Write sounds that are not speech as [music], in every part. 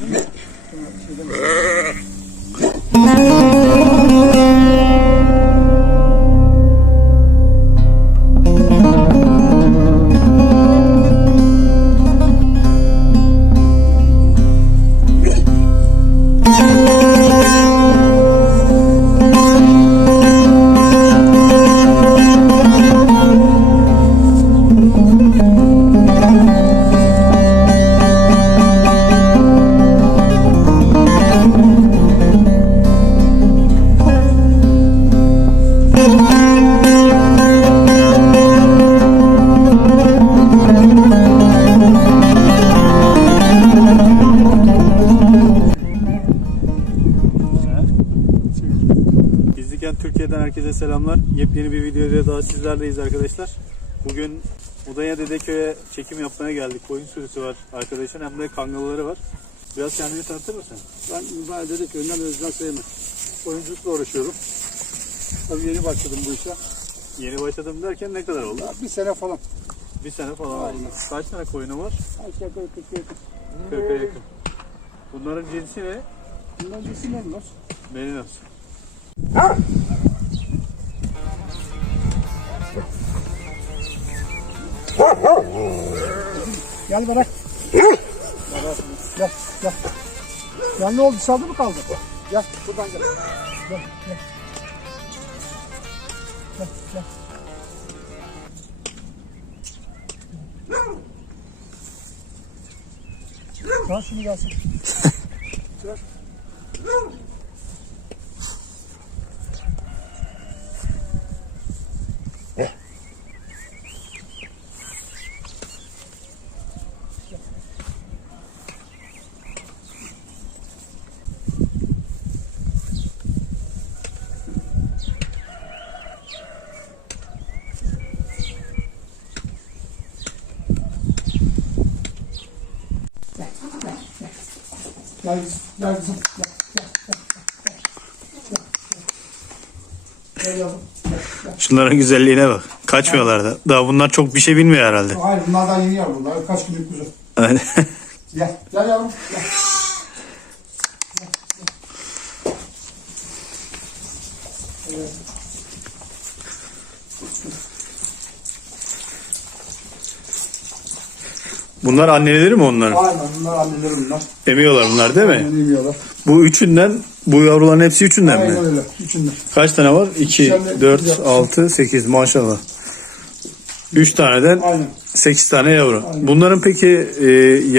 Gizliken Türkiye'den herkese selamlar. Yepyeni bir videoda daha sizlerleyiz arkadaşlar. Bugün Odaya Dedeköy'e çekim yapmaya geldik. Koyun sürüsü var arkadaşın hem de kangalıları var. Biraz kendini tanıtır mısın? Ben Mübarek Dedeköy'ünden Özcan Sayımır. Oyunculukla uğraşıyorum. Tabii yeni başladım bu işe. Yeni başladım derken ne kadar oldu? Ya Bir sene falan. Bir sene falan oldu. Aynen. Kaç tane koyunu var? Aşağı yukarı 40 yakın. 40'a yakın. Bunların cinsi ne? Bundan birisi memnun. Merinos. Gel bırak. gel, gel. Ya ne oldu? Saldı mı kaldı? Gel, buradan gel. Gel, gel. Gel, gel. Çağır şunu gelsin. Çağır. [laughs] Gel kızım, gel kızım. Gel, gel, gel, gel, gel. Gel yavrum. Şunların güzelliğine bak. Kaçmıyorlar da. Daha bunlar çok bir şey bilmiyor herhalde. Hayır bunlar daha yeni yavrum. Bunlar kaç günlük kuzu. Aynen. Gel, gel yavrum. Gel. Bunlar anneleri mi onların? Aynen bunlar anneleri bunlar. Emiyorlar bunlar değil mi? Aynen yemiyorlar. Bu üçünden, bu yavruların hepsi üçünden mi? Aynen öyle. Üçünden. Kaç tane var? 2, Üçünden 4, güzel. 6, 8 maşallah. 3 taneden Aynen. 8 tane yavru. Bunların peki e,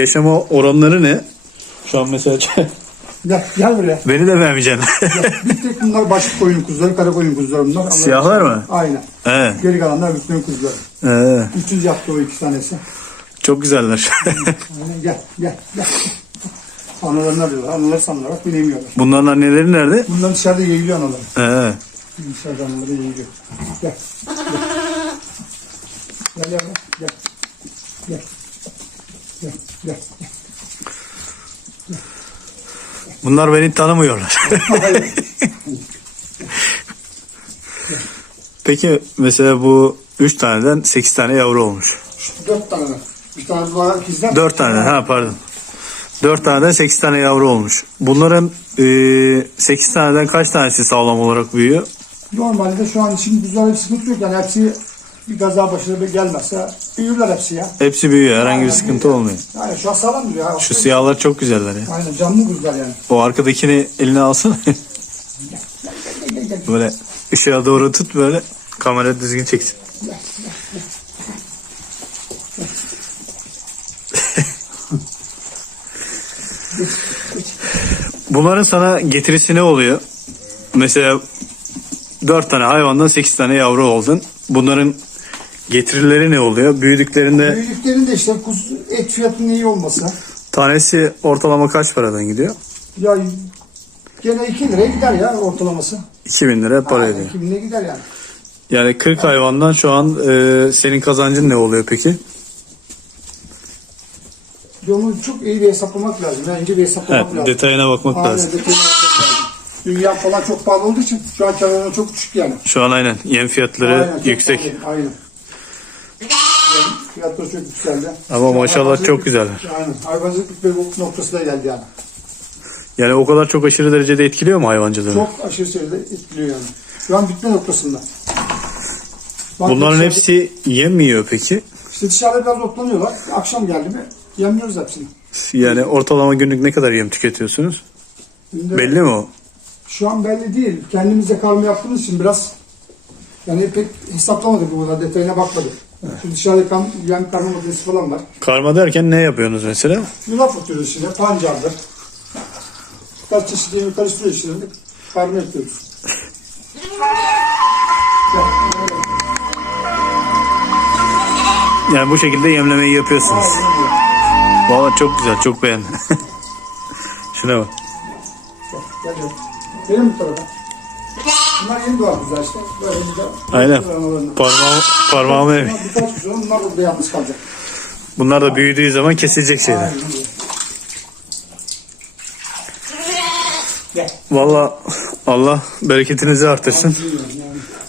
yaşama oranları ne? Şu an mesela [laughs] Gel, gel buraya. beni de beğenmeyeceksin. Bir tek bunlar başlık koyun kuzuları, kara koyun kuzuları bunlar. Siyahlar mı? Aynen. He, Geri kalanlar bütün kuzuları. he. 300 yaptı o iki tanesi. Çok güzeller. Aynen [laughs] gel, gel, gel. Analarını arıyorlar. Anaları sanılarak binemiyorlar. Bunların anneleri nerede? Bunlar dışarıda yayılıyor anaları. He. Dışarıda anaları yayılıyor. Gel. Gel. Gel yavrum. Gel. Gel. Gel. Gel. Bunlar beni tanımıyorlar. [laughs] Peki mesela bu 3 taneden 8 tane yavru olmuş. Dört tane. Bir tane bu ikizler. 4 tane ha pardon. 4 taneden 8 tane yavru olmuş. Bunların e, 8 taneden kaç tanesi sağlam olarak büyüyor? Normalde şu an için kuzular bir sıkıntı yok. Yani hepsi bir gaza başına bir gelmezse büyürler hepsi ya. Hepsi büyüyor. Herhangi bir sıkıntı büyüyor. olmuyor. Yani şu an sağlam duruyor. Şu siyahlar çok güzeller ya. Aynen canlı kuzular yani. O arkadakini eline alsana. Böyle ışığa doğru tut böyle kamera düzgün çeksin. Bunların sana getirisi ne oluyor? Mesela 4 tane hayvandan 8 tane yavru oldun. Bunların getirileri ne oluyor? Büyüdüklerinde Büyüdüklerinde işte kuzu et fiyatının iyi olması. tanesi ortalama kaç paradan gidiyor? Ya gene 2 liraya gider ya ortalaması. 2000 lira para ediyor. 2 liraya gider yani. Yani 40 hayvandan şu an e, senin kazancın ne oluyor peki? Onu çok iyi bir hesaplamak lazım. Yani ince bir hesaplamak Evet, lazım. detayına bakmak Aynen, lazım. detayına bakmak lazım. Dünya falan çok pahalı olduğu için şu an kararına çok düşük yani. Şu an aynen yem fiyatları Aynen, yüksek. pahalı, Aynen. Yani fiyatları çok yükseldi. Ama maşallah çok güzeller. Aynen. Hayvancılık bir noktasına geldi yani. Yani o kadar çok aşırı derecede etkiliyor mu hayvancılığı? Çok aşırı seviyede etkiliyor yani. Şu an bitme noktasında. Bak, Bunların dışarıda- hepsi yemiyor peki. İşte dışarıda biraz otlanıyorlar. Akşam geldi mi yemiyoruz hepsini. Yani ortalama günlük ne kadar yem tüketiyorsunuz? Şimdi Belli mi o? Şu an belli değil. Kendimizde karma yaptığımız için biraz yani pek hesaplamadık bu kadar detayına bakmadık. Şimdi dışarıda kan, yem karma makinesi falan var. Karma derken ne yapıyorsunuz mesela? Yulaf atıyoruz içine, pancardır. Birkaç çeşit yemi karıştırıyoruz içine. Karma yapıyoruz. Yani bu şekilde yemlemeyi yapıyorsunuz. Valla çok güzel, çok beğendim. [laughs] Şuna bak. Gel, gel. Gelin bu tarafa. Bunlar yeni doğan güzel işte. Böyle güzel. Aynen. Parmağım, parmağımı Bunlar birkaç güzel. Bunlar burada yalnız kalacak. Bunlar da büyüdüğü zaman kesilecek şeyler. Aynen. Valla Allah bereketinizi artırsın.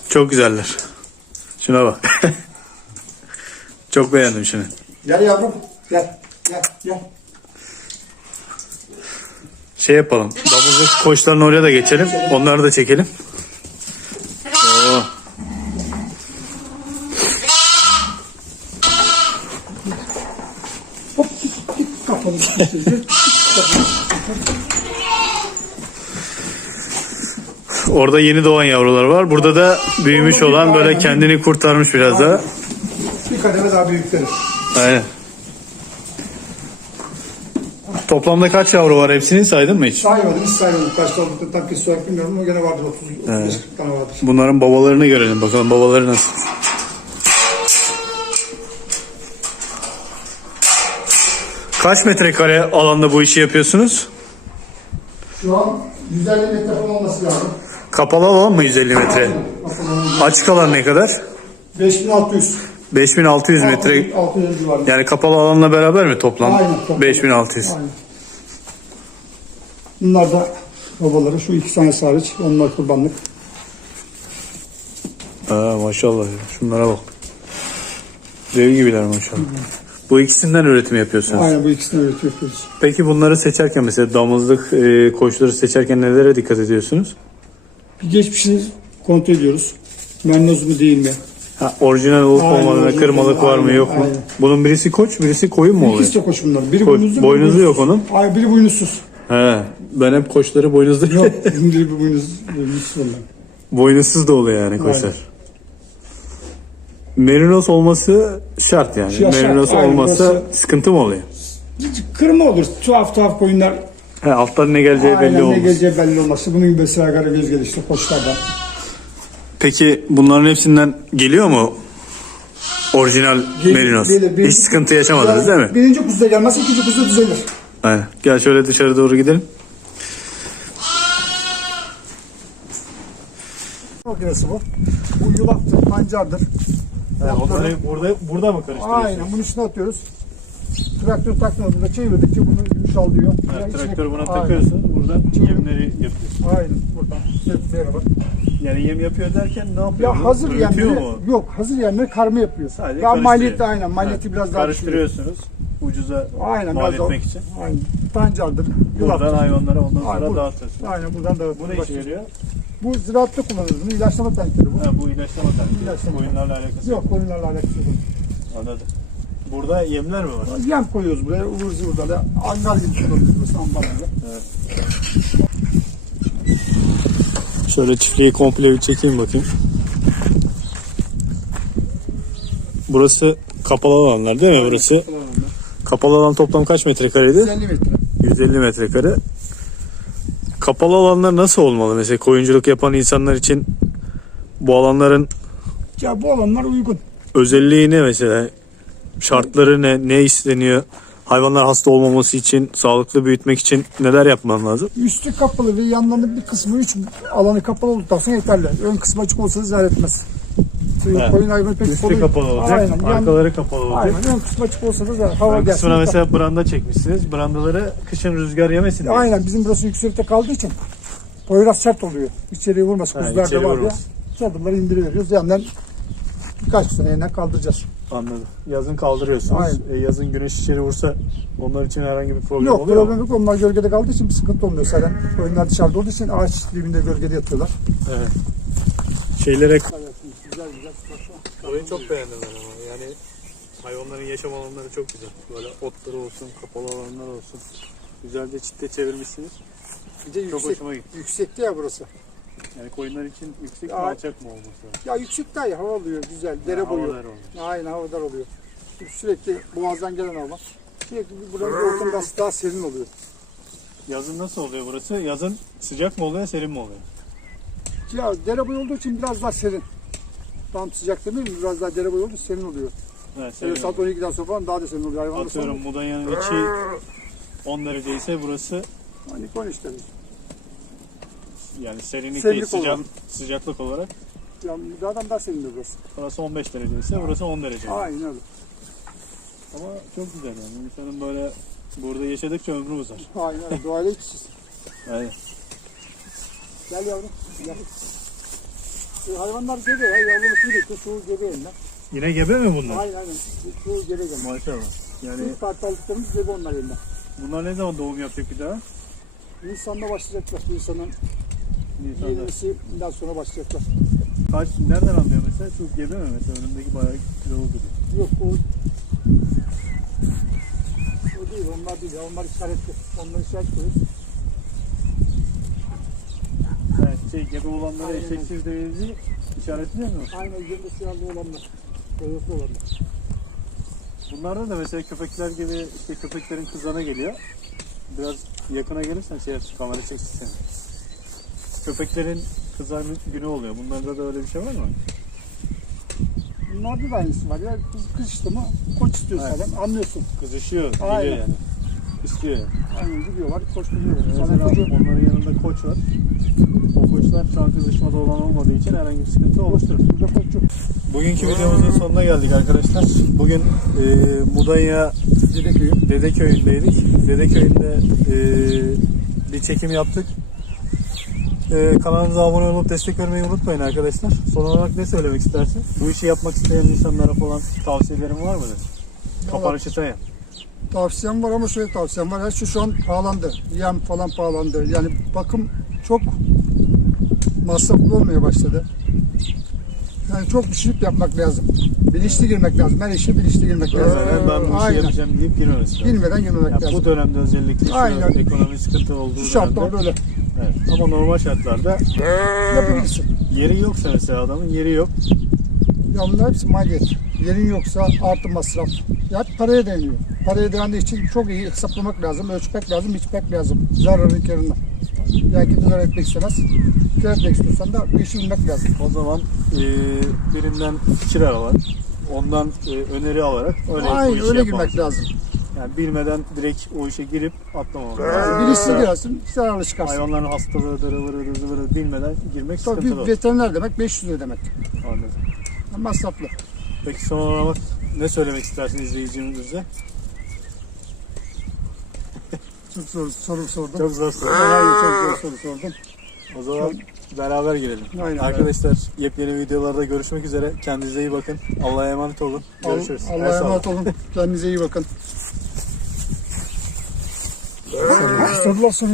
Çok güzeller. Şuna bak. [laughs] çok beğendim şunu. Gel yavrum. Gel. Gel. Gel. Şey yapalım. Damızlık koçların oraya da geçelim. Onları da çekelim. Oo. Hop kafanı. Orada yeni doğan yavrular var. Burada da büyümüş olan böyle kendini kurtarmış biraz daha. Bir kademe daha büyükleri. Aynen. Toplamda kaç yavru var hepsini saydın mı hiç? Saymadım hiç saymadım. Kaç oldukları tam kesin olarak bilmiyorum ama gene vardır 30 35 40 tane vardır. Bunların babalarını görelim bakalım babaları nasıl. Kaç metrekare alanda bu işi yapıyorsunuz? Şu an 150 metre falan olması lazım. Kapalı alan mı 150 metre? Açık alan ne kadar? 5600. 5600 metre. 600 civarında. Yani kapalı alanla beraber mi toplam? Aynen, toplam. 5600. Aynen. Bunlar da babaları. Şu iki tanesi hariç. Onlar kurbanlık. Aa, maşallah. Şunlara bak. Dev gibiler maşallah. Bu ikisinden üretim yapıyorsunuz. Aynen bu ikisini öğretiyor yapıyoruz. Peki bunları seçerken mesela damızlık e, koçları seçerken nelere dikkat ediyorsunuz? Bir geçmişini kontrol ediyoruz. Mennoz mu değil mi? Ha, orijinal olup Aynen, olmadığına, orijinal, kırmalık var mı aynen, yok mu? aynen. Bunun birisi koç, birisi koyun mu oluyor? İkisi de koç bunlar. Biri Koç- boynuzlu, biri boynuzu yok onun. Hayır biri boynuzsuz. He, ben hep koçları boynuzlu. Yok biri bir boynuz, boynuzsuz onlar. Boynuzsuz da oluyor yani koçlar. Aynen. Merinos olması şart yani. Şart, şart. Merinos olmazsa yoksa- sıkıntı mı oluyor? Kırma olur. Tuhaf tuhaf koyunlar. He, alttan ne geleceği belli Aynen ne olmaz. geleceği belli olması. Bunun gibi mesela karagöz gelişti koçlardan. Peki bunların hepsinden geliyor mu orijinal Gel- Merinos? Birinci- Hiç sıkıntı yaşamadınız değil mi? Birinci kuzuda gelmez, ikinci kuzuda düzelir. Aynen. Gel şöyle dışarı doğru gidelim. Makinesi bu. Bu yulaftır, pancardır. onları burada burada mı Aynen bunun üstüne atıyoruz. Traktör taktığımızda çevirdikçe bunu yumuşalıyor. Evet, İçine- traktörü buna Aynen. takıyorsunuz. Buradan yemleri yapıyorsunuz. Aynen buradan. Bak. Yani yem yapıyor derken ne yapıyor? Ya hazır Öğütüyor yemleri mu? yok hazır yemleri karma yapıyor. Sadece Daha maliyeti aynen maliyeti Evet, biraz daha Karıştırıyorsunuz. Ucuza Aynen mal etmek için. Aynen. Pancardır, Buradan hayvanlara ondan sonra Aynen, bu- dağıtıyorsunuz. Aynen buradan da Bu ne işe yarıyor? Bu ziraatta kullanırız bunu. ilaçlama tankları bu. Ha, bu ilaçlama tankı. İlaçlama. Oyunlarla alakası yok. Yok koyunlarla alakası yok. Anladım. Burada yemler mi var? Yem koyuyoruz buraya. Uvır zıvırda da angar gibi kullanıyoruz burası ambar gibi. Şöyle çiftliği komple bir çekeyim bakayım. Burası kapalı alanlar değil mi burası? Kapalı alan toplam kaç metrekareydi? 150 metre. 150 metrekare. Kapalı alanlar nasıl olmalı? Mesela koyunculuk yapan insanlar için bu alanların Ya bu alanlar uygun. özelliği ne mesela? Şartları ne? Ne isteniyor? Hayvanlar hasta olmaması için, sağlıklı büyütmek için neler yapman lazım? Üstü kapalı ve yanlarının bir kısmı üç alanı kapalı olduktan sonra yeterli. Ön kısmı açık olsa zarar etmez. Çünkü Evet. Koyun hayvanı pek Üstü sorun- kapalı olacak, Aynen. yan- arkaları kapalı olacak. Aynen. Ön kısmı açık olsa da zarar. Hava Ön gelsin. kısmına mesela branda çekmişsiniz. Brandaları kışın rüzgar yemesin diye. Aynen bizim burası yüksekte kaldığı için Poyraz sert oluyor. İçeriye vurmaz. Kuzular da var ya. Çadırları indiriveriyoruz. Yandan birkaç sene yeniden kaldıracağız. Anladım. Yazın kaldırıyorsunuz. Aynen. E, yazın güneş içeri vursa onlar için herhangi bir problem Yok oluyor problem mu? yok. Onlar gölgede kaldığı için bir sıkıntı olmuyor zaten. Koyunlar dışarıda olduğu için ağaç dibinde gölgede yatıyorlar. Evet. Şeylere Güzel güzel. Orayı çok beğendim ben ama. Yani hayvanların yaşam alanları çok güzel. Böyle otları olsun, kapalı alanlar olsun. Güzelce çitle çevirmişsiniz. Bir de Çok yüksek, hoşuma gitti. yüksekte ya burası. Yani koyunlar için yüksek mi alçak mı olması lazım? Ya yüksek daha iyi. Hava alıyor güzel. Dere boyu. havalar olmuş. Aynen havadar oluyor. Sürekli boğazdan gelen hava. Sürekli bir buranın ortam daha, daha serin oluyor. Yazın nasıl oluyor burası? Yazın sıcak mı oluyor, serin mi oluyor? Ya dere boyu olduğu için biraz daha serin. Tam sıcak demeyeyim mi? Biraz daha dere boyu olduğu için serin oluyor. Evet, serin saat oluyor. 12'den sonra falan daha da serin oluyor. Hayvanlar Atıyorum Mudanya'nın içi 10 derece ise burası Hani kon işte. Yani serinlik Serinlik değil, sıcak, olarak. sıcaklık olarak Ya müdahalen daha serin burası. burası 15 derece ise burası 10 derece. Aynen öyle. Ama çok güzel yani. İnsanın böyle burada yaşadıkça ömrü uzar. Aynen öyle. Doğayla iç içesin. Yani Gel yavrum. Gel. E, hayvanlar gebe ya. Yavrumu suyu bekliyor. Çoğu gebe elinden. yine gebe mi bunlar? Aynen aynen. Çoğu gebe elinden. Maşallah. Yani İlk parti aldıklarımız gebe onlar elinden. bunlar ne zaman doğum yapacak bir daha? Nisan'da başlayacaklar. Nisan'ın Nisan'da. yenisinden sonra başlayacaklar. Kaç, nereden anlıyor mesela? Şu gebe mi mesela? Önündeki bayağı kilolu duruyor. Yok o o değil onlar değil onlar işaretli. Onlar işaret koyuyoruz. Evet, şey gebe olanları Aynen. eşeksiz değildi. İşaretliyor mu? Aynen üzerinde siyahlı olanlar. Koyuyoruz olanlar. Bunlarda da mesela köpekler gibi işte köpeklerin kızlarına geliyor. Biraz yakına gelirsen şey kamera çeksin seni. Köpeklerin kızarma günü oluyor. Bunlarda da öyle bir şey var mı? Bunlarda da aynısı var ya. Kız, kız işte mi? Koç istiyor Evet. zaten anlıyorsun. Kızışıyor, Aynen. yani. İstiyor yani. Aynen gidiyorlar koşturuyorlar. Sana Mesela kocu onların yanında koç var. O koçlar şu an kızışmada olan olmadığı için herhangi bir sıkıntı oluşturur. burada koçu. Bugünkü videomuzun sonuna geldik arkadaşlar. Bugün e, Mudanya Dedeköy'ü. Dedeköy'ündeydik. Dedeköy'ünde e, bir çekim yaptık. E, kanalımıza abone olup destek vermeyi unutmayın arkadaşlar. Son olarak ne söylemek istersin? Bu işi yapmak isteyen insanlara falan tavsiyelerin var mıdır? Kapanışı sen. Tavsiyem var ama şöyle tavsiyem var. Her şey şu an pahalandı. Yem falan pahalandı. Yani bakım çok masraflı olmaya başladı. Yani çok düşünüp yapmak lazım. Bilinçli girmek lazım. Her işe bilinçli girmek lazım. Yani ben bu işi Aynen. yapacağım deyip girmemesi lazım. Bilmeden girmemek Yani lazım. bu dönemde özellikle şu Aynen. ekonomi sıkıntı olduğu Şu şartlarda dönemde. öyle. Evet. Ama normal şartlarda Yapabilirsin. yeri yoksa mesela adamın yeri yok. Ya bunlar hepsi maliyet. Yerin yoksa artı masraf. Ya hep paraya değiniyor. Paraya dayandığı için çok iyi hesaplamak lazım, ölçmek lazım, biçmek lazım. Zararı karını. Yani kimse zarar etmek istemez. Kar etmek istiyorsan da bu işi bilmek lazım. O zaman e, birinden fikir alarak, ondan e, öneri alarak öyle bu Aynen işi öyle yapmamız girmek lazım. Yani bilmeden direkt o işe girip atlamamak Yani lazım. bilinçli girersin, zararlı çıkarsın. Hayvanların hastalığı, dırıvırı, zıvırı bilmeden girmek Tabii sıkıntılı. bir veteriner demek 500 lira demek. Anladım. Masraflı. Peki son olarak ne söylemek istersin izleyicilerimize? Çok soru, soru sordum. Çok zor soru. Çok zor soru sordum. O zaman beraber girelim. Aynen. Arkadaşlar yepyeni videolarda görüşmek üzere. Kendinize iyi bakın. Allah'a emanet olun. Görüşürüz. Allah'a emanet olun. Kendinize iyi bakın. Согласно